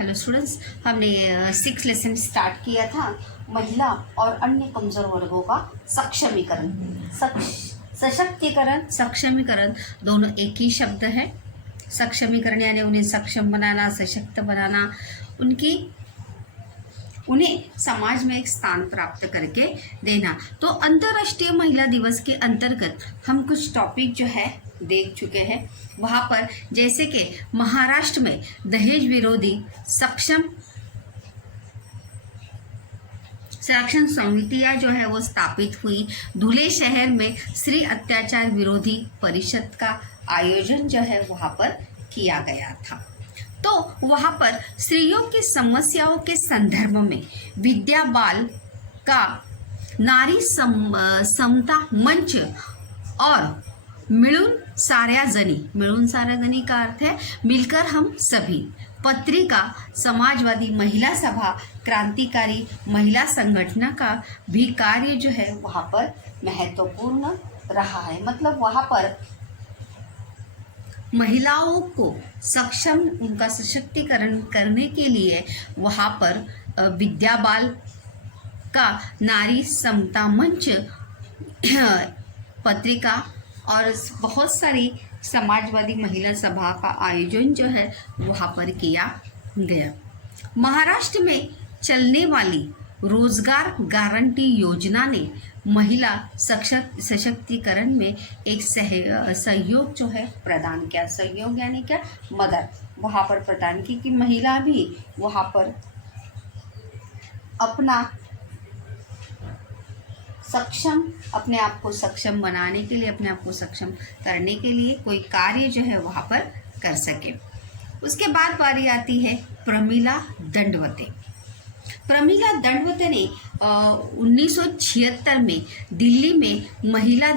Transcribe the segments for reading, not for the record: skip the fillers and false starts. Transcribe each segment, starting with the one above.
Hello students, हमने 6 lesson start किया था महिला और अन्य कमजोर वर्गों का सक्षमीकरण। सशक्तिकरण, सक्षमीकरण दोनों एक ही शब्द है। सक्षमीकरण यानी उन्हें सक्षम बनाना, सशक्त बनाना, उन्हें समाज में एक स्थान प्राप्त करके देना। तो अंतर्राष्ट्रीय महिला दिवस के अंतर्गत हम कुछ टॉपिक जो है देख चुके हैं। वहाँ पर जैसे कि महाराष्ट्र में दहेज विरोधी संरक्षण समितियाँ जो है वो स्थापित हुई। धुले शहर में स्त्री अत्याचार विरोधी परिषद का आयोजन जो है वहाँ पर किया गया था। तो वहाँ पर स्त्रियों की समस्याओं के संदर्भ में विद्या बाल का नारी समता मंच और मिळून साऱ्या जनी का अर्थ है मिलकर हम सभी, पत्रिका, समाजवादी महिला सभा, क्रांतिकारी महिला संगठन का भी कार्य जो है वहाँ पर महत्वपूर्ण रहा है। मतलब वहाँ पर महिलाओं को सक्षम, उनका सशक्तिकरण करने के लिए वहाँ पर विद्या बाल का नारी समता मंच, पत्रिका और बहुत सारी समाजवादी महिला सभा का आयोजन जो है वहाँ पर किया गया। महाराष्ट्र में चलने वाली रोजगार गारंटी योजना ने महिला सशक्तिकरण में एक सहयोग जो है प्रदान किया। सहयोग यानी क्या, मदद वहाँ पर प्रदान की कि महिला भी वहाँ पर अपने आप को सक्षम बनाने के लिए, अपने आप को सक्षम करने के लिए कोई कार्य जो है वहाँ पर कर सके। उसके बाद बारी आती है प्रमिला दंडवते। प्रमिला दंडवते ने 1976 में दिल्ली में महिला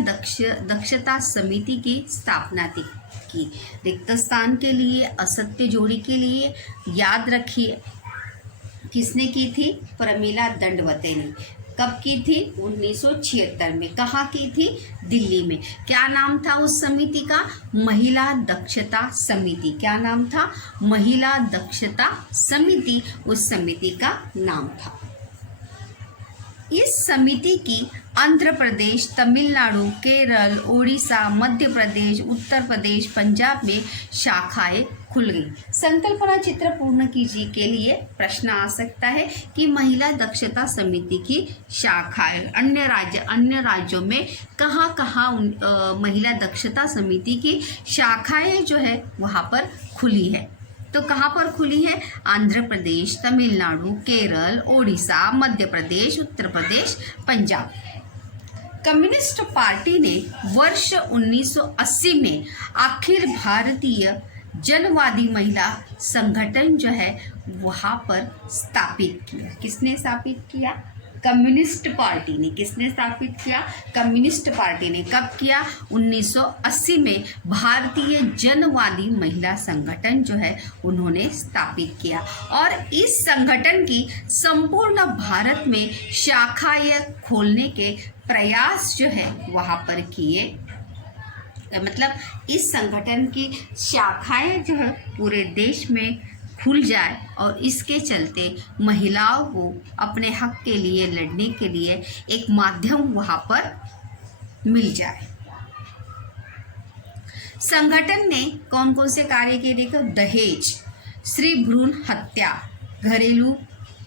दक्षता समिति की स्थापना की। रिक्त स्थान के लिए, असत्य जोड़ी के लिए। याद रखिए किसने की थी? प्रमिला दंडवते ने। कब की थी? 1976 में। कहाँ की थी? दिल्ली में। क्या नाम था उस समिति का? महिला दक्षता समिति। क्या नाम था? महिला दक्षता समिति उस समिति का नाम था। इस समिति की आंध्र प्रदेश, तमिलनाडु, केरल, ओडिशा, मध्य प्रदेश, उत्तर प्रदेश, पंजाब में शाखाएं खुल गई। संकल्पना चित्र पूर्ण कीजिए के लिए प्रश्न आ सकता है कि महिला दक्षता समिति की शाखाएं अन्य राज्यों में कहाँ महिला दक्षता समिति की शाखाएं जो है वहाँ पर खुली है। तो कहाँ पर खुली है? आंध्र प्रदेश, तमिलनाडु, केरल, ओडिशा, मध्य प्रदेश, उत्तर प्रदेश, पंजाब। कम्युनिस्ट पार्टी ने वर्ष 1980 में अखिल भारतीय जनवादी महिला संगठन जो है वहाँ पर स्थापित किया। किसने स्थापित किया? कम्युनिस्ट पार्टी ने। किसने स्थापित किया? कम्युनिस्ट पार्टी ने। कब किया? 1980 में भारतीय जनवादी महिला संगठन जो है उन्होंने स्थापित किया। और इस संगठन की संपूर्ण भारत में शाखाएं खोलने के प्रयास जो है वहाँ पर किए। मतलब इस संगठन की शाखाएं जो है पूरे देश में खुल जाए और इसके चलते महिलाओं को अपने हक के लिए लड़ने के लिए एक माध्यम वहाँ पर मिल जाए। संगठन ने कौन कौन से कार्य किए? देखो, दहेज, स्त्री भ्रूण हत्या, घरेलू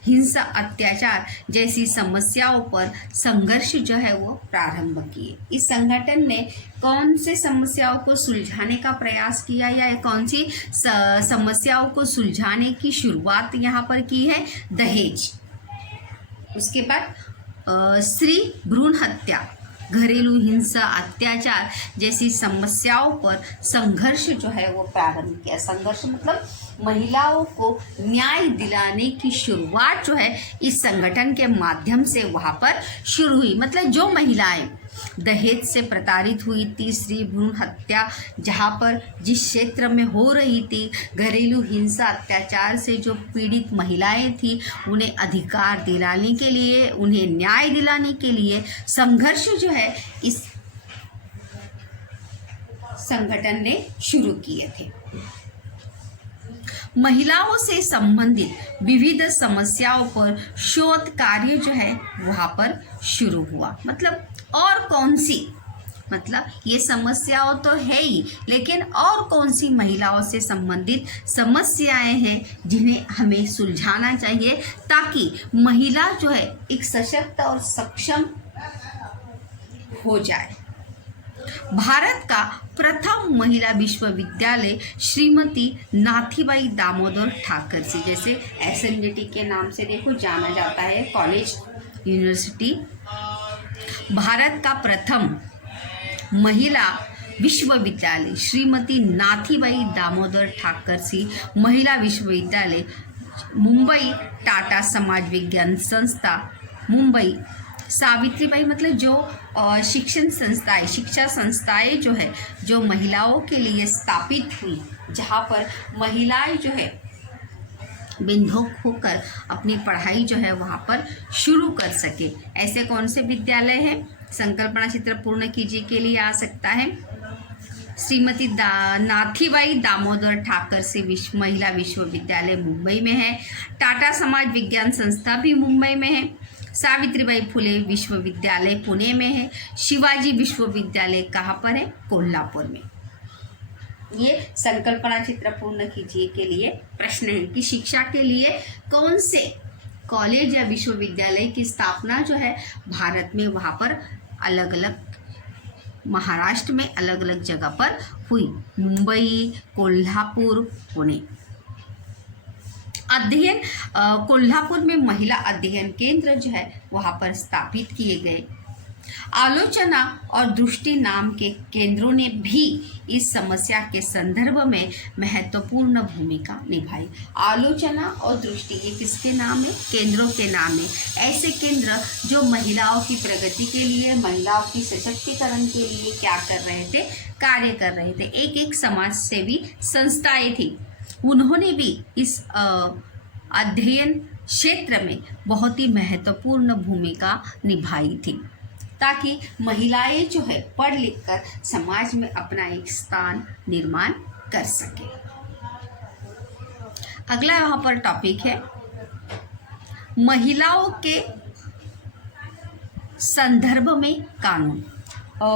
हिंसा, अत्याचार जैसी समस्याओं पर संघर्ष जो है वो प्रारंभ किए। इस संगठन ने कौन से समस्याओं को सुलझाने का प्रयास किया या कौन सी समस्याओं को सुलझाने की शुरुआत यहाँ पर की है? दहेज। उसके बाद स्त्री भ्रूण हत्या, घरेलू हिंसा, अत्याचार जैसी समस्याओं पर संघर्ष जो है वो प्रारंभ किया। संघर्ष मतलब महिलाओं को न्याय दिलाने की शुरुआत जो है इस संगठन के माध्यम से वहाँ पर शुरू हुई। मतलब जो महिलाएं दहेज से प्रताड़ित हुई थी, स्त्री भ्रूण हत्या जहाँ पर जिस क्षेत्र में हो रही थी, घरेलू हिंसा अत्याचार से जो पीड़ित महिलाएं थी, उन्हें अधिकार दिलाने के लिए, उन्हें न्याय दिलाने के लिए संघर्ष जो है इस संगठन ने शुरू किए थे। महिलाओं से संबंधित विविध समस्याओं पर शोध कार्य जो है वहाँ पर शुरू हुआ। मतलब और कौन सी, मतलब ये समस्याओं तो है ही, लेकिन और कौन सी महिलाओं से संबंधित समस्याएं हैं जिन्हें हमें सुलझाना चाहिए ताकि महिला जो है एक सशक्त और सक्षम हो जाए। भारत का प्रथम महिला विश्वविद्यालय श्रीमती नाथीबाई दामोदर ठाकर से, जैसे SNDT के नाम से देखो जाना जाता है कॉलेज यूनिवर्सिटी। भारत का प्रथम महिला विश्वविद्यालय श्रीमती नाथीबाई दामोदर ठाकर सी महिला विश्वविद्यालय मुंबई, टाटा समाज विज्ञान संस्था मुंबई, सावित्रीबाई मतलब जो शिक्षण संस्थाएं, शिक्षा संस्थाएं जो है जो महिलाओं के लिए स्थापित हुई, जहाँ पर महिलाएं जो है बिंदुक होकर अपनी पढ़ाई जो है वहाँ पर शुरू कर सके। ऐसे कौन से विद्यालय हैं? संकल्पना चित्र पूर्ण कीजिए के लिए आ सकता है श्रीमती नाथीबाई दामोदर ठाकर से महिला विश्वविद्यालय मुंबई में है, टाटा समाज विज्ञान संस्था भी मुंबई में है, सावित्रीबाई फुले विश्वविद्यालय पुणे में है, शिवाजी विश्वविद्यालय कहाँ पर है? कोल्हापुर में। ये संकल्पना चित्र पूर्ण कीजिए के लिए प्रश्न है कि शिक्षा के लिए कौन से कॉलेज या विश्वविद्यालय की स्थापना जो है भारत में वहाँ पर अलग अलग, महाराष्ट्र में अलग अलग जगह पर हुई, मुंबई, कोल्हापुर, पुणे। अध्ययन कोल्हापुर में महिला अध्ययन केंद्र जो है वहाँ पर स्थापित किए गए। आलोचना और दृष्टि नाम के केंद्रों ने भी इस समस्या के संदर्भ में महत्वपूर्ण भूमिका निभाई। आलोचना और दृष्टि ये किसके नाम है? केंद्रों के नाम है। ऐसे केंद्र जो महिलाओं की प्रगति के लिए, महिलाओं की सशक्तिकरण के लिए क्या कर रहे थे? कार्य कर रहे थे। एक एक समाज सेवी संस्थाएं थी, उन्होंने भी इस अध्ययन क्षेत्र में बहुत ही महत्वपूर्ण भूमिका निभाई थी ताकि महिलाएं जो है पढ़ लिख कर समाज में अपना एक स्थान निर्माण कर सके। अगला यहाँ पर टॉपिक है महिलाओं के संदर्भ में कानून।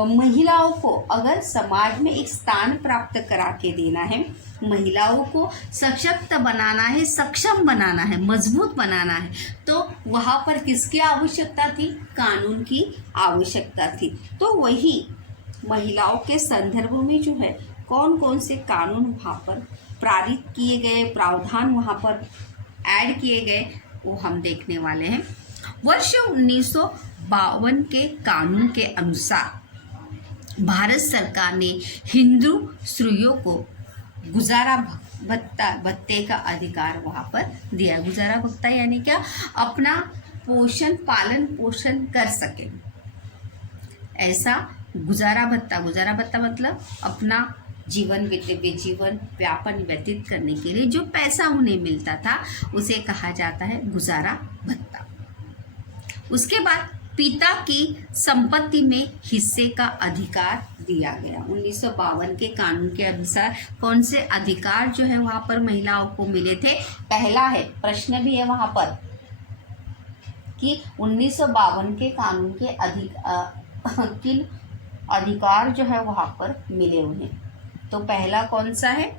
महिलाओं को अगर समाज में एक स्थान प्राप्त करा के देना है, महिलाओं को सशक्त बनाना है, सक्षम बनाना है, मजबूत बनाना है, तो वहाँ पर किसकी आवश्यकता थी? कानून की आवश्यकता थी। तो वही महिलाओं के संदर्भ में जो है कौन कौन से कानून वहाँ पर पारित किए गए, प्रावधान वहाँ पर ऐड किए गए, वो हम देखने वाले हैं। वर्ष 1952 के कानून के अनुसार भारत सरकार ने हिंदू स्त्रियों को गुजारा भत्ते का अधिकार वहाँ पर दिया। गुजारा भत्ता यानी क्या? अपना पोषण, पालन पोषण कर सके, ऐसा गुजारा भत्ता। गुजारा भत्ता मतलब अपना जीवन व्यापन व्यतीत करने के लिए जो पैसा उन्हें मिलता था उसे कहा जाता है गुजारा भत्ता। उसके बाद पिता की संपत्ति में हिस्से का अधिकार दिया गया। 1952 के कानून के अनुसार कौन से अधिकार जो है वहाँ पर महिलाओं को मिले थे? पहला है, प्रश्न भी है वहाँ पर कि 1952 के कानून के किन अधिकार जो है वहाँ पर मिले उन्हें। तो पहला कौन सा है?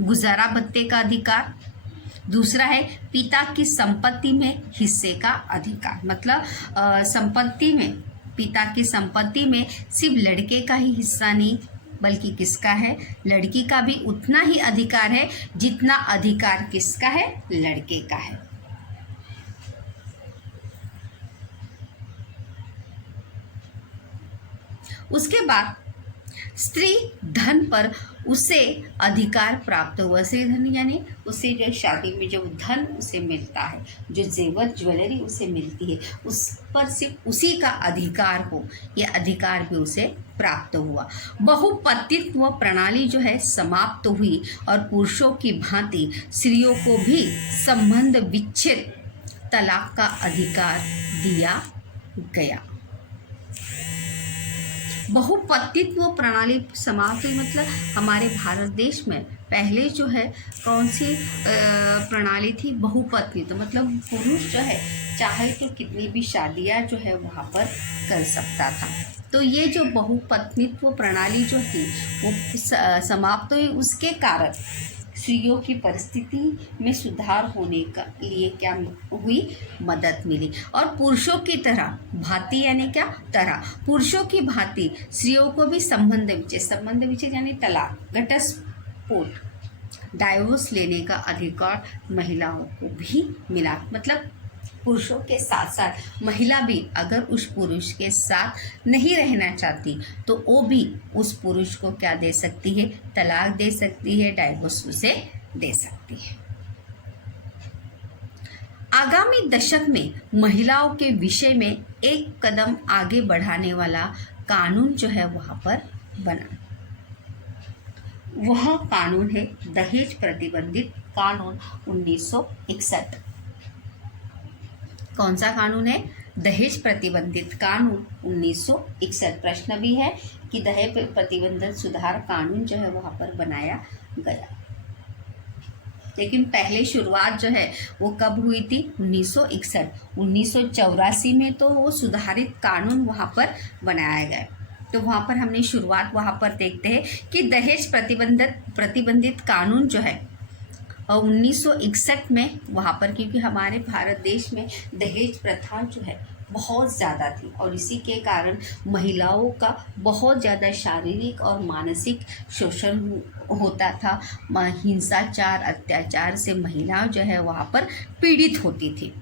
गुजारा भत्ते का अधिकार। दूसरा है पिता की संपत्ति में हिस्से का अधिकार। मतलब संपत्ति में, पिता की संपत्ति में सिर्फ लड़के का ही हिस्सा नहीं बल्कि किसका है? लड़की का भी उतना ही अधिकार है जितना अधिकार किसका है? लड़के का है। उसके बाद स्त्री धन पर उसे अधिकार प्राप्त हुआ। स्त्री धन यानी उसे जो शादी में जो धन उसे मिलता है, जो जेवर ज्वेलरी उसे मिलती है, उस पर सिर्फ उसी का अधिकार हो, यह अधिकार भी उसे प्राप्त हुआ। बहुपतित्व प्रणाली जो है समाप्त हुई और पुरुषों की भांति स्त्रियों को भी संबंध विच्छेद, तलाक का अधिकार दिया गया। बहुपत्नीत्व प्रणाली समाप्त हुई, मतलब हमारे भारत देश में पहले जो है कौन सी प्रणाली थी, बहुपत्नी। तो मतलब पुरुष जो है चाहे तो कितनी भी शादियां जो है वहाँ पर कर सकता था। तो ये जो बहुपत्नीत्व प्रणाली जो थी वो समाप्त हुई, उसके कारण स्त्रियों की परिस्थिति में सुधार होने का लिए क्या हुई, मदद मिली। और पुरुषों की तरह भांति यानी क्या, तरह पुरुषों की भांति स्त्रियों को भी संबंध विच्छेद यानी तलाक, घटस्फोट, डाइवोर्स लेने का अधिकार महिलाओं को भी मिला। मतलब पुरुषों के साथ साथ महिला भी अगर उस पुरुष के साथ नहीं रहना चाहती तो वो भी उस पुरुष को क्या दे सकती है, तलाक दे सकती है, डाइवोर्स उसे दे सकती है। आगामी दशक में महिलाओं के विषय में एक कदम आगे बढ़ाने वाला कानून जो है वहाँ पर बना। वह कानून है दहेज प्रतिबंधित कानून 1961। कौन सा कानून है, दहेज प्रतिबंधित कानून 1961। प्रश्न भी है कि दहेज प्रतिबंधित सुधार कानून जो है वहाँ पर बनाया गया, लेकिन पहले शुरुआत जो है वो कब हुई थी, 1961। 1984 में तो वो सुधारित कानून वहाँ पर बनाया गया। तो वहाँ पर हमने शुरुआत वहाँ पर देखते हैं कि दहेज प्रतिबंधित कानून जो है और 1961 में वहाँ पर, क्योंकि हमारे भारत देश में दहेज प्रथा जो है बहुत ज़्यादा थी और इसी के कारण महिलाओं का बहुत ज़्यादा शारीरिक और मानसिक शोषण होता था। हिंसाचार, अत्याचार से महिलाएं जो है वहाँ पर पीड़ित होती थी।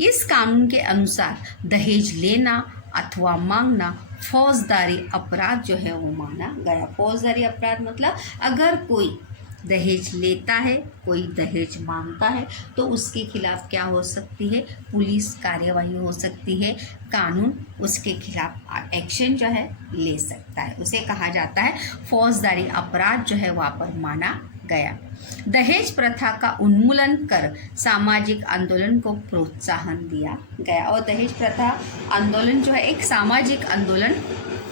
इस कानून के अनुसार दहेज लेना अथवा मांगना फौजदारी अपराध जो है वो माना गया। फौजदारी अपराध मतलब अगर कोई दहेज लेता है, कोई दहेज मांगता है तो उसके खिलाफ क्या हो सकती है, पुलिस कार्यवाही हो सकती है, कानून उसके खिलाफ एक्शन जो है ले सकता है, उसे कहा जाता है फौजदारी अपराध जो है वहाँ पर माना गया। दहेज प्रथा का उन्मूलन कर सामाजिक आंदोलन को प्रोत्साहन दिया गया और दहेज प्रथा आंदोलन जो है एक सामाजिक आंदोलन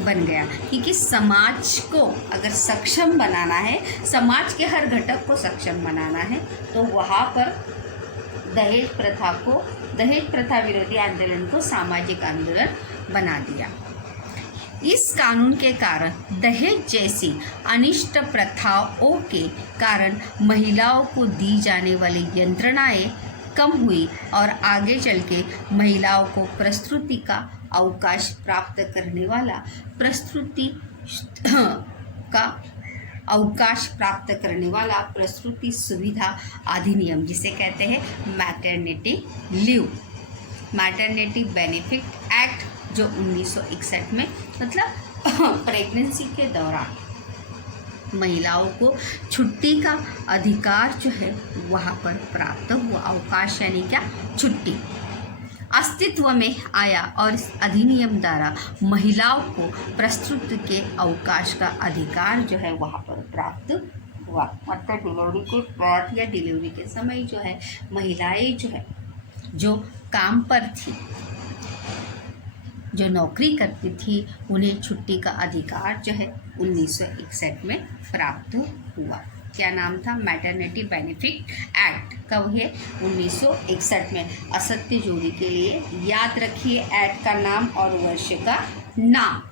बन गया, क्योंकि समाज को अगर सक्षम बनाना है, समाज के हर घटक को सक्षम बनाना है तो वहाँ पर दहेज प्रथा विरोधी आंदोलन को सामाजिक आंदोलन बना दिया। इस कानून के कारण दहेज जैसी अनिष्ट प्रथाओं के कारण महिलाओं को दी जाने वाली यंत्रणाएं कम हुई और आगे चल के महिलाओं को प्रस्तुति का अवकाश प्राप्त करने वाला प्रस्तुति सुविधा अधिनियम, जिसे कहते हैं मैटरनिटी बेनिफिट एक्ट, जो 1961 में, मतलब प्रेगनेंसी के दौरान महिलाओं को छुट्टी का अधिकार जो है वहाँ पर प्राप्त हुआ। अवकाश यानी क्या, छुट्टी अस्तित्व में आया और इस अधिनियम द्वारा महिलाओं को प्रस्तुति के अवकाश का अधिकार जो है वहाँ पर प्राप्त हुआ। मतलब डिलीवरी के बाद या डिलीवरी के समय जो है महिलाएं जो है जो काम पर थी, जो नौकरी करती थी, उन्हें छुट्टी का अधिकार जो है 1961 में प्राप्त हुआ। क्या नाम था, मैटरनिटी बेनिफिट एक्ट। कब है, 1961 में। असत्य जोड़ी के लिए याद रखिए एक्ट का नाम और वर्ष का नाम।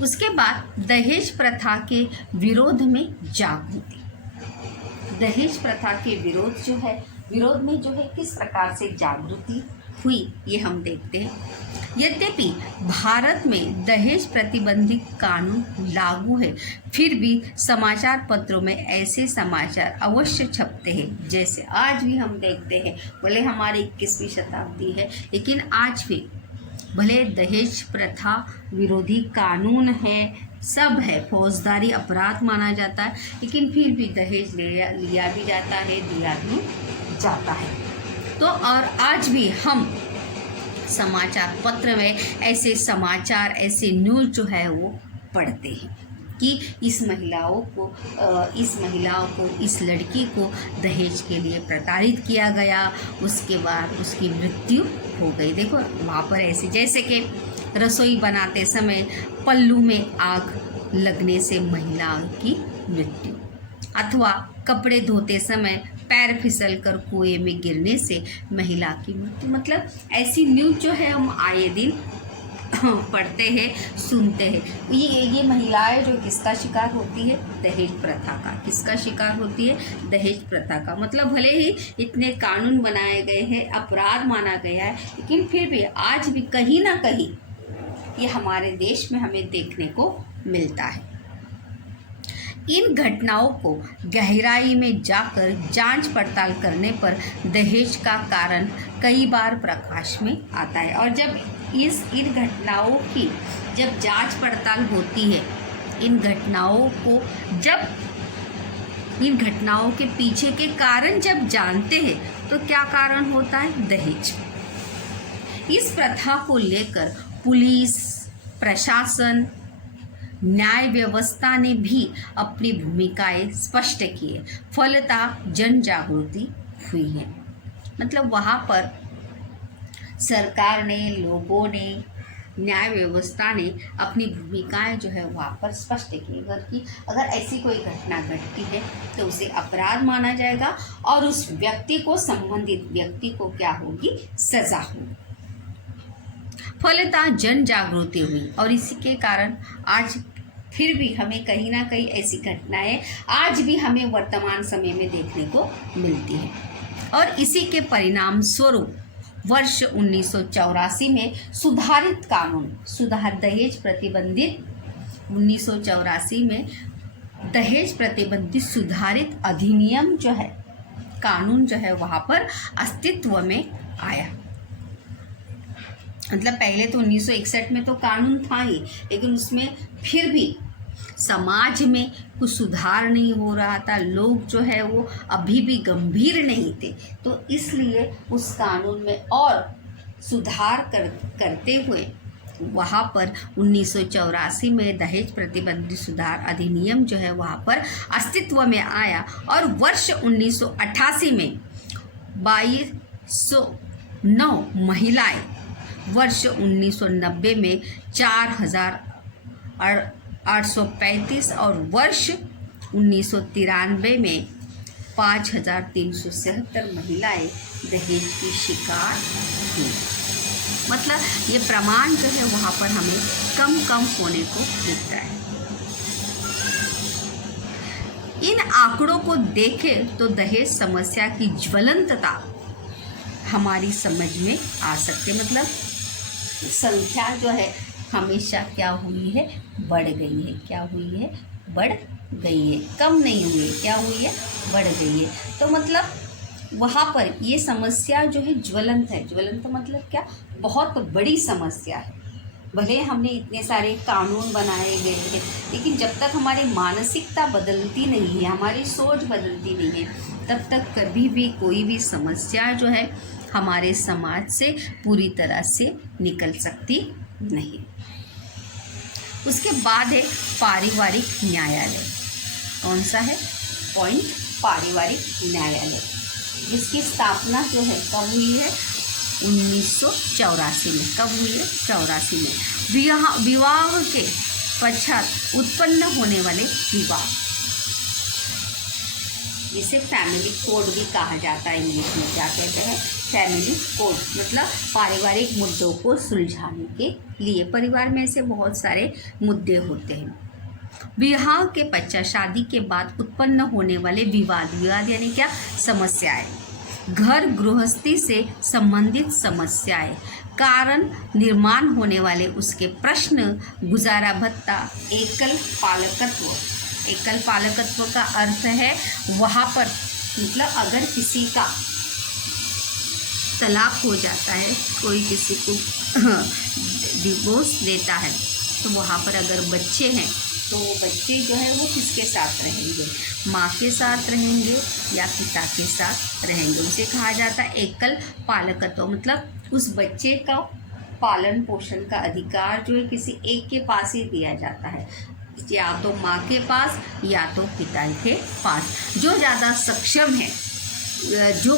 उसके बाद दहेज प्रथा के विरोध में जागृति। दहेज प्रथा के विरोध में जो है किस प्रकार से जागृति हुई ये हम देखते हैं। यद्यपि भारत में दहेज प्रतिबंधित कानून लागू है, फिर भी समाचार पत्रों में ऐसे समाचार अवश्य छपते हैं, जैसे आज भी हम देखते हैं। भले हमारी 21वीं शताब्दी है, लेकिन आज भी भले दहेज प्रथा विरोधी कानून है, सब है, फौजदारी अपराध माना जाता है, लेकिन फिर भी दहेज लिया भी जाता है, दिया भी जाता है। तो और आज भी हम समाचार पत्र में ऐसे समाचार, ऐसे न्यूज़ जो है वो पढ़ते हैं। कि इस महिलाओं को इस लड़की को दहेज के लिए प्रताड़ित किया गया। उसके बाद उसकी मृत्यु हो गई। देखो वहाँ पर ऐसे जैसे कि रसोई बनाते समय पल्लू में आग लगने से महिला की मृत्यु, अथवा कपड़े धोते समय पैर फिसल कर कुएं में गिरने से महिला की मृत्यु। मतलब ऐसी न्यूज़ जो है हम आए दिन पढ़ते हैं, सुनते हैं। ये महिलाएं जो किसका शिकार होती है? दहेज प्रथा का। किसका शिकार होती है? दहेज प्रथा का। मतलब भले ही इतने कानून बनाए गए हैं, अपराध माना गया है, लेकिन फिर भी आज भी कहीं ना कहीं ये हमारे देश में हमें देखने को मिलता है। इन घटनाओं को गहराई में जाकर जांच पड़ताल करने पर दहेज का कारण कई बार प्रकाश में आता है। और जब इन घटनाओं की जब जांच पड़ताल होती है, इन घटनाओं के पीछे के कारण जब जानते हैं, तो क्या कारण होता है? दहेज। इस प्रथा को लेकर पुलिस, प्रशासन, न्याय व्यवस्था ने भी अपनी भूमिकाएं स्पष्ट की है। फलतः जन जागृति हुई है। मतलब वहाँ पर सरकार ने, लोगों ने, न्याय व्यवस्था ने अपनी भूमिकाएं जो है वहाँ पर स्पष्ट की कि अगर ऐसी कोई घटना घटती है तो उसे अपराध माना जाएगा और उस व्यक्ति को, संबंधित व्यक्ति को क्या होगी? सजा होगी। फलतः जन जागृति हुई और इसी के कारण आज फिर भी हमें कहीं ना कहीं ऐसी घटनाएं आज भी हमें वर्तमान समय में देखने को मिलती है। और इसी के परिणाम स्वरूप वर्ष 1984 में सुधारित कानून, दहेज प्रतिबंधित 1984 में दहेज प्रतिबंधित सुधारित अधिनियम जो है, कानून जो है वहाँ पर अस्तित्व में आया। मतलब पहले तो 1961 में तो कानून था ही, लेकिन उसमें फिर भी समाज में कुछ सुधार नहीं हो रहा था। लोग जो है वो अभी भी गंभीर नहीं थे, तो इसलिए उस कानून में और सुधार करते हुए वहाँ पर 1984 में दहेज प्रतिबंधित सुधार अधिनियम जो है वहाँ पर अस्तित्व में आया। और वर्ष 1988 में 2209 महिलाएं, वर्ष 1990 में 4835 और वर्ष 1993 में 5377 महिलाएं दहेज की शिकार हुई। मतलब ये प्रमाण जो है वहाँ पर हमें कम होने को दिखता है। इन आंकड़ों को देखें तो दहेज समस्या की ज्वलंतता हमारी समझ में आ सकती है। मतलब संख्या जो है हमेशा क्या हुई है? बढ़ गई है। क्या हुई है? बढ़ गई है, कम नहीं हुई है। क्या हुई है? बढ़ गई है। तो मतलब वहाँ पर ये समस्या जो है ज्वलंत है। ज्वलंत मतलब क्या? बहुत बड़ी समस्या है। भले हमने इतने सारे कानून बनाए गए हैं, लेकिन जब तक हमारी मानसिकता बदलती नहीं है, हमारी सोच बदलती नहीं है, तब तक कभी भी कोई भी समस्या जो है हमारे समाज से पूरी तरह से निकल सकती नहीं। उसके बाद है पारिवारिक न्यायालय। कौन सा है पॉइंट? पारिवारिक न्यायालय, जिसकी स्थापना जो है कब हुई है? 1984 में। कब हुई है? 84 में। विवाह के पश्चात उत्पन्न होने वाले विवाद, जिसे फैमिली कोड भी कहा जाता है। इंग्लिश में क्या कहते हैं? Family code. मतलब पारिवारिक मुद्दों को सुलझाने के लिए। परिवार में ऐसे बहुत सारे मुद्दे होते हैं। विवाह के पश्चात, शादी के बाद उत्पन्न होने वाले विवाद यानी क्या? समस्याएं, घर गृहस्थी से संबंधित समस्याएं, कारण निर्माण होने वाले उसके प्रश्न, गुजारा भत्ता, एकल पालकत्व। एकल पालकत्व का अर्थ है वहाँ पर मतलब अगर किसी का तलाक हो जाता है, कोई किसी को डिवोर्स देता है, तो वहाँ पर अगर बच्चे हैं तो वो बच्चे जो है वो किसके साथ रहेंगे? माँ के साथ रहेंगे या पिता के साथ रहेंगे। उसे कहा जाता है एकल पालकत्व। मतलब उस बच्चे का पालन पोषण का अधिकार जो है किसी एक के पास ही दिया जाता है। या तो माँ के पास या तो पिता के पास। जो ज़्यादा सक्षम है, जो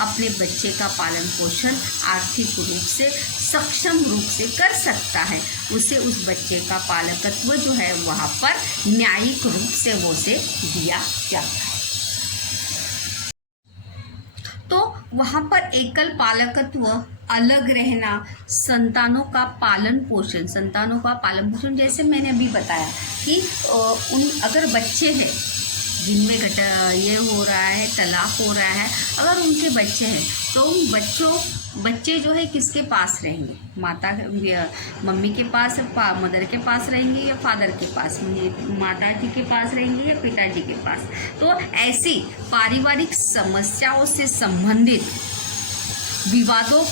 अपने बच्चे का पालन पोषण आर्थिक रूप से सक्षम रूप से कर सकता है, उसे उस बच्चे का पालकत्व जो है वहाँ पर न्यायिक रूप से वो उसे दिया जाता है। तो वहाँ पर एकल पालकत्व, अलग रहना, संतानों का पालन पोषण, जैसे मैंने अभी बताया कि अगर बच्चे हैं जिनमें ये हो रहा है, तलाक हो रहा है, अगर उनके बच्चे हैं तो उन बच्चे जो है किसके पास रहेंगे? मम्मी के पास, मदर के पास रहेंगे या फादर के पास, माता जी के पास रहेंगे या पिताजी के पास। तो ऐसी पारिवारिक समस्याओं से संबंधित विवादों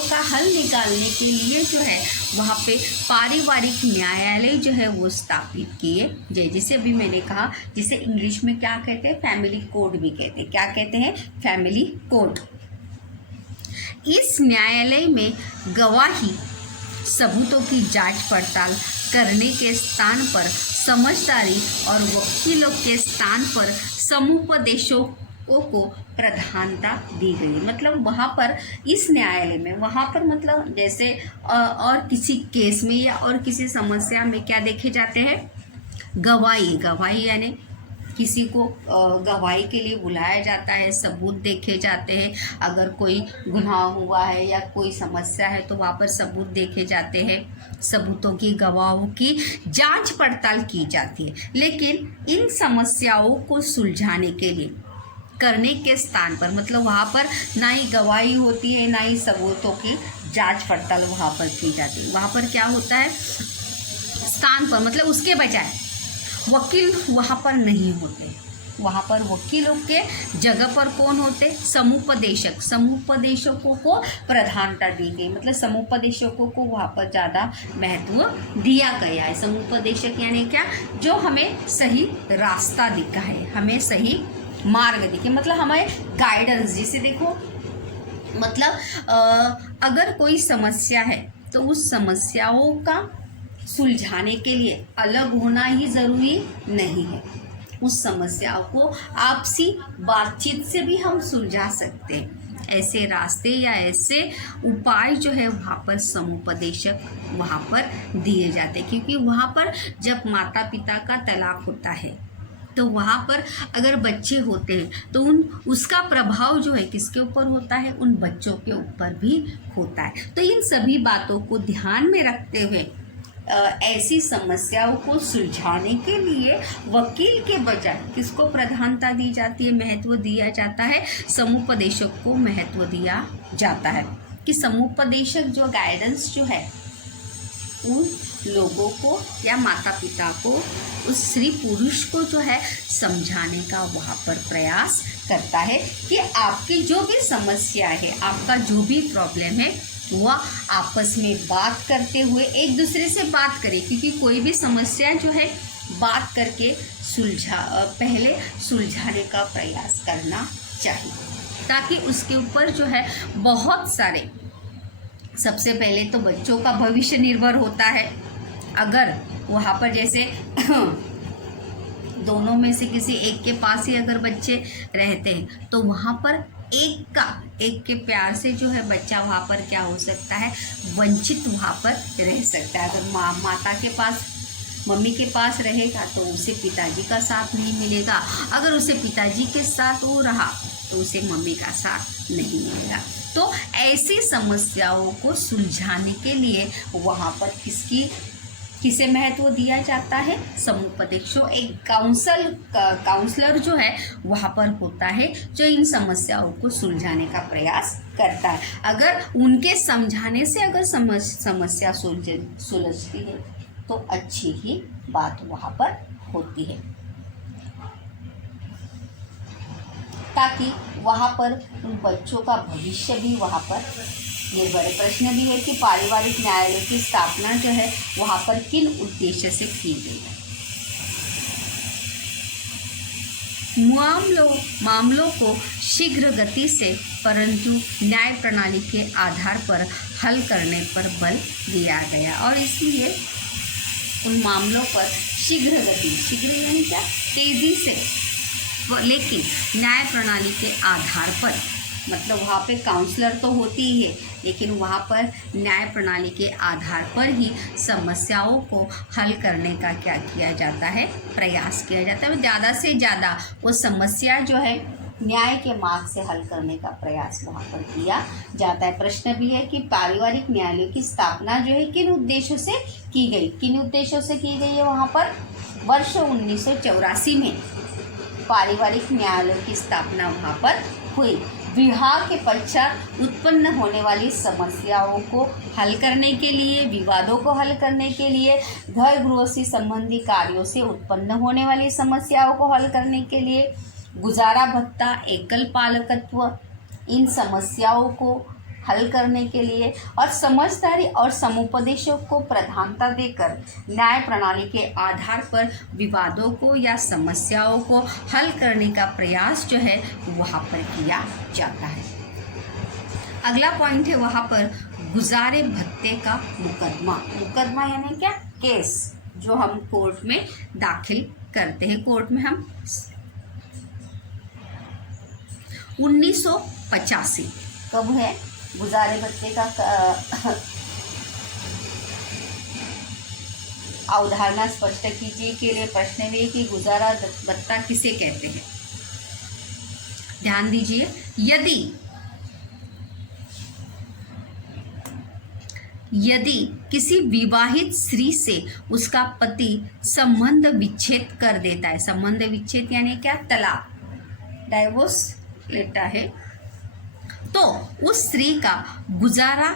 का हल निकालने के लिए जो है वहाँ पे पारिवारिक न्यायालय जो है वो स्थापित किए जाए, जिसे अभी मैंने कहा, जिसे इंग्लिश में क्या कहते हैं, फैमिली कोड भी कहते हैं। क्या कहते हैं? Family code. इस न्यायालय में गवाही, सबूतों की जांच पड़ताल करने के स्थान पर समझदारी और वकीलों के स्थान पर समुपदेशों को प्रधानता दी गई। मतलब वहाँ पर इस न्यायालय में, वहाँ पर मतलब जैसे और किसी केस में या और किसी समस्या में क्या देखे जाते हैं? गवाही यानी किसी को गवाही के लिए बुलाया जाता है, सबूत देखे जाते हैं। अगर कोई गुनाह हुआ है या कोई समस्या है तो वहाँ पर सबूत देखे जाते हैं, सबूतों की, गवाहों की जांच पड़ताल की जाती है। लेकिन इन समस्याओं को सुलझाने के लिए करने के स्थान पर, मतलब वहाँ पर ना ही गवाही होती है ना ही सबूतों की जांच पड़ताल वहाँ पर की जाती है। वहाँ पर क्या होता है? स्थान पर, मतलब उसके बजाय वकील वहाँ पर नहीं होते। वहाँ पर वकीलों के जगह पर कौन होते? समुपदेशकों को प्रधानता दी गई। मतलब समुपदेशकों को वहाँ पर ज़्यादा महत्व दिया गया है। समुपदेशक यानी क्या? जो हमें सही रास्ता दिखाए, हमें सही मार्ग दिखे, मतलब हमें गाइडेंस। जिसे देखो, मतलब अगर कोई समस्या है तो उस समस्याओं का सुलझाने के लिए अलग होना ही ज़रूरी नहीं है। उस समस्याओं को आपसी बातचीत से भी हम सुलझा सकते हैं। ऐसे रास्ते या ऐसे उपाय जो है वहाँ पर समुपदेशक वहाँ पर दिए जाते हैं, क्योंकि वहाँ पर जब माता पिता का तलाक होता है तो वहाँ पर अगर बच्चे होते हैं तो उसका प्रभाव जो है किसके ऊपर होता है? उन बच्चों के ऊपर भी होता है। तो इन सभी बातों को ध्यान में रखते हुए ऐसी समस्याओं को सुलझाने के लिए वकील के बजाय किसको प्रधानता दी जाती है, महत्व दिया जाता है? समुपदेशक को महत्व दिया जाता है। कि समुपदेशक जो गाइडेंस जो है उन लोगों को या माता पिता को, उस स्त्री पुरुष को जो है समझाने का वहाँ पर प्रयास करता है कि आपकी जो भी समस्या है, आपका जो भी प्रॉब्लम है, वह आपस में बात करते हुए एक दूसरे से बात करें। क्योंकि कोई भी समस्या जो है बात करके पहले सुलझाने का प्रयास करना चाहिए, ताकि उसके ऊपर जो है बहुत सारे, सबसे पहले तो बच्चों का भविष्य निर्भर होता है। अगर वहाँ पर जैसे दोनों में से किसी एक के पास ही अगर बच्चे रहते हैं तो वहाँ पर एक के प्यार से जो है बच्चा वहाँ पर क्या हो सकता है? वंचित वहाँ पर रह सकता है। अगर माता के पास, मम्मी के पास रहेगा तो उसे पिताजी का साथ नहीं मिलेगा। अगर उसे पिताजी के साथ वो रहा तो उसे मम्मी का साथ नहीं मिलेगा। तो ऐसी समस्याओं को सुलझाने के लिए वहाँ पर किसे महत्व दिया जाता है? समुपदेशकों, एक काउंसलर जो है वहाँ पर होता है, जो इन समस्याओं को सुलझाने का प्रयास करता है। अगर उनके समझाने से अगर समस्या सुलझती है तो अच्छी ही बात वहाँ पर होती है, ताकि वहाँ पर उन बच्चों का भविष्य भी वहाँ पर निर्भर है। प्रश्न भी है कि पारिवारिक न्यायालय की स्थापना जो है वहाँ पर किन उद्देश्य से की गई है? मामलों को शीघ्र गति से परंतु न्याय प्रणाली के आधार पर हल करने पर बल दिया गया, और इसलिए उन मामलों पर शीघ्र यानी क्या, तेजी से, लेकिन न्याय प्रणाली के आधार पर, मतलब वहाँ पे काउंसलर तो होती ही है, लेकिन वहाँ पर न्याय प्रणाली के आधार पर ही समस्याओं को हल करने का क्या किया जाता है, प्रयास किया जाता है। ज़्यादा से ज़्यादा वो समस्या जो है न्याय के मार्ग से हल करने का प्रयास वहाँ पर किया जाता है। प्रश्न भी है कि पारिवारिक न्यायालयों की स्थापना जो है किन उद्देश्यों से की गई, है वहाँ पर। वर्ष 1984 में पारिवारिक न्यायालयों की स्थापना वहाँ पर हुई। विवाह के पश्चात उत्पन्न होने वाली समस्याओं को हल करने के लिए, विवादों को हल करने के लिए, घर गृहस्थी संबंधी कार्यों से उत्पन्न होने वाली समस्याओं को हल करने के लिए, गुजारा भत्ता, एकल पालकत्व, इन समस्याओं को हल करने के लिए और समझदारी और समुपदेशों को प्रधानता देकर न्याय प्रणाली के आधार पर विवादों को या समस्याओं को हल करने का प्रयास जो है वहाँ पर किया जाता है। अगला पॉइंट है वहाँ पर गुजारे भत्ते का मुकदमा यानी क्या, केस जो हम कोर्ट में दाखिल करते हैं। कोर्ट में हम 1985 कब है गुजारे भत्ते का अवधारणा स्पष्ट कीजिए के लिए प्रश्न है कि गुजारा भत्ता किसे कहते हैं। ध्यान दीजिए, यदि किसी विवाहित स्त्री से उसका पति संबंध विच्छेद कर देता है, संबंध विच्छेद यानी क्या, तलाक, डाइवोर्स लेता है, तो उस स्त्री का गुजारा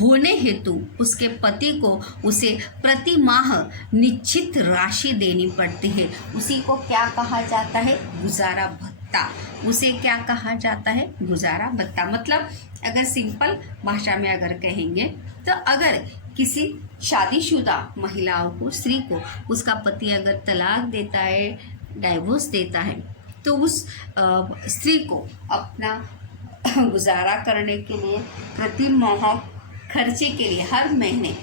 होने हेतु उसके पति को उसे प्रति माह निश्चित राशि देनी पड़ती है। उसी को क्या कहा जाता है, गुजारा भत्ता। उसे क्या कहा जाता है, गुजारा भत्ता। मतलब अगर सिंपल भाषा में अगर कहेंगे तो अगर किसी शादीशुदा महिलाओं को, स्त्री को उसका पति अगर तलाक देता है, डाइवोर्स देता है, तो उस स्त्री को अपना गुजारा करने के लिए प्रति माह खर्चे के लिए हर महीने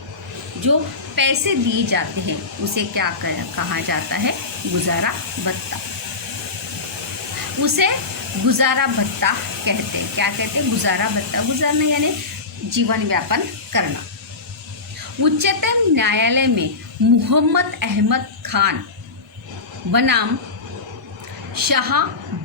जो पैसे दिए जाते हैं उसे क्या कहा जाता है, गुजारा भत्ता। उसे गुजारा भत्ता कहते हैं। क्या कहते हैं, गुजारा भत्ता। गुजारना यानी जीवन यापन करना। उच्चतम न्यायालय में मोहम्मद अहमद खान बनाम शाह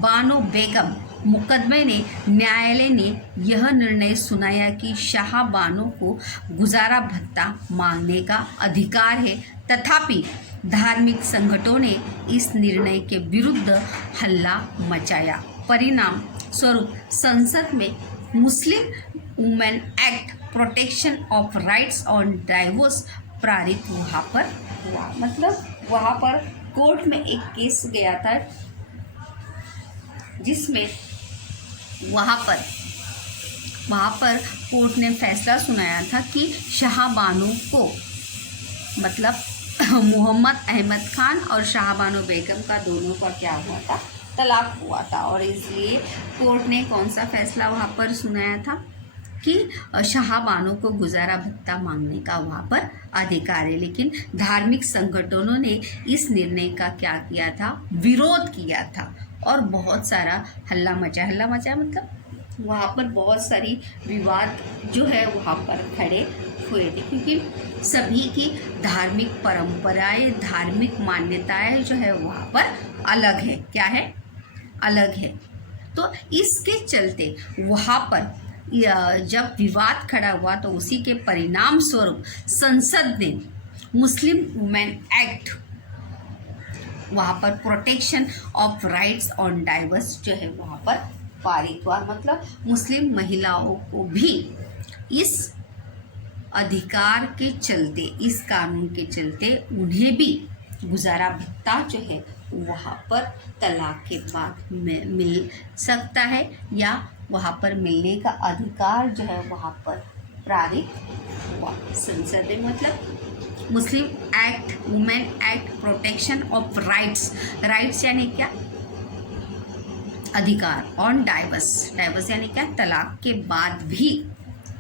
बानो बेगम मुकदमे ने न्यायालय ने यह निर्णय सुनाया कि शाह बानो को गुजारा भत्ता मांगने का अधिकार है। तथापि धार्मिक संगठनों ने इस निर्णय के विरुद्ध हल्ला मचाया। परिणाम स्वरूप संसद में Muslim women act protection of rights on divorce पारित वहाँ पर हुआ। मतलब वहाँ पर कोर्ट में एक केस गया था जिसमें वहाँ पर कोर्ट ने फैसला सुनाया था कि शाह बानो को, मतलब मोहम्मद अहमद खान और शाह बानो बेगम का दोनों का क्या हुआ था, तलाक हुआ था। और इसलिए कोर्ट ने कौन सा फैसला वहाँ पर सुनाया था कि शाह बानो को गुजारा भत्ता मांगने का वहाँ पर अधिकार है। लेकिन धार्मिक संगठनों ने इस निर्णय का क्या किया था, विरोध किया था और बहुत सारा हल्ला मचा मतलब वहाँ पर बहुत सारी विवाद जो है वहाँ पर खड़े हुए थे, क्योंकि सभी की धार्मिक परंपराएं, धार्मिक मान्यताएं जो है वहाँ पर अलग है। क्या है, अलग है। तो इसके चलते वहाँ पर जब विवाद खड़ा हुआ तो उसी के परिणाम स्वरूप संसद ने मुस्लिम वुमेन एक्ट वहाँ पर protection of rights on divorce जो है वहाँ पर पारित हुआ। मतलब मुस्लिम महिलाओं को भी इस अधिकार के चलते, इस कानून के चलते उन्हें भी गुजारा भत्ता जो है वहाँ पर तलाक के बाद मिल सकता है या वहाँ पर मिलने का अधिकार जो है वहाँ पर पारित हुआ संसद में। मतलब Muslim act, women act protection of rights यानी क्या, अधिकार, ऑन डाइवोर्स यानी क्या, तलाक के बाद भी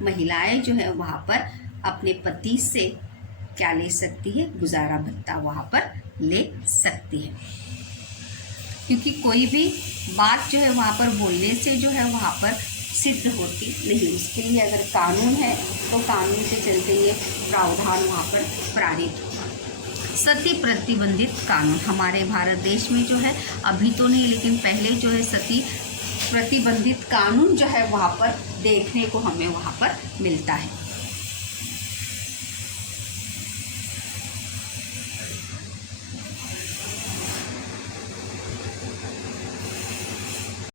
महिलाएं जो है वहाँ पर अपने पति से क्या ले सकती है, गुजारा भत्ता वहाँ पर ले सकती है। क्योंकि कोई भी बात जो है वहाँ पर बोलने से जो है वहाँ पर सिद्ध होती नहीं, उसके लिए अगर कानून है तो कानून के चलते ये प्रावधान वहाँ पर पारित होगा। सती प्रतिबंधित कानून हमारे भारत देश में जो है अभी तो नहीं, लेकिन पहले जो है सती प्रतिबंधित कानून जो है वहाँ पर देखने को हमें वहाँ पर मिलता है।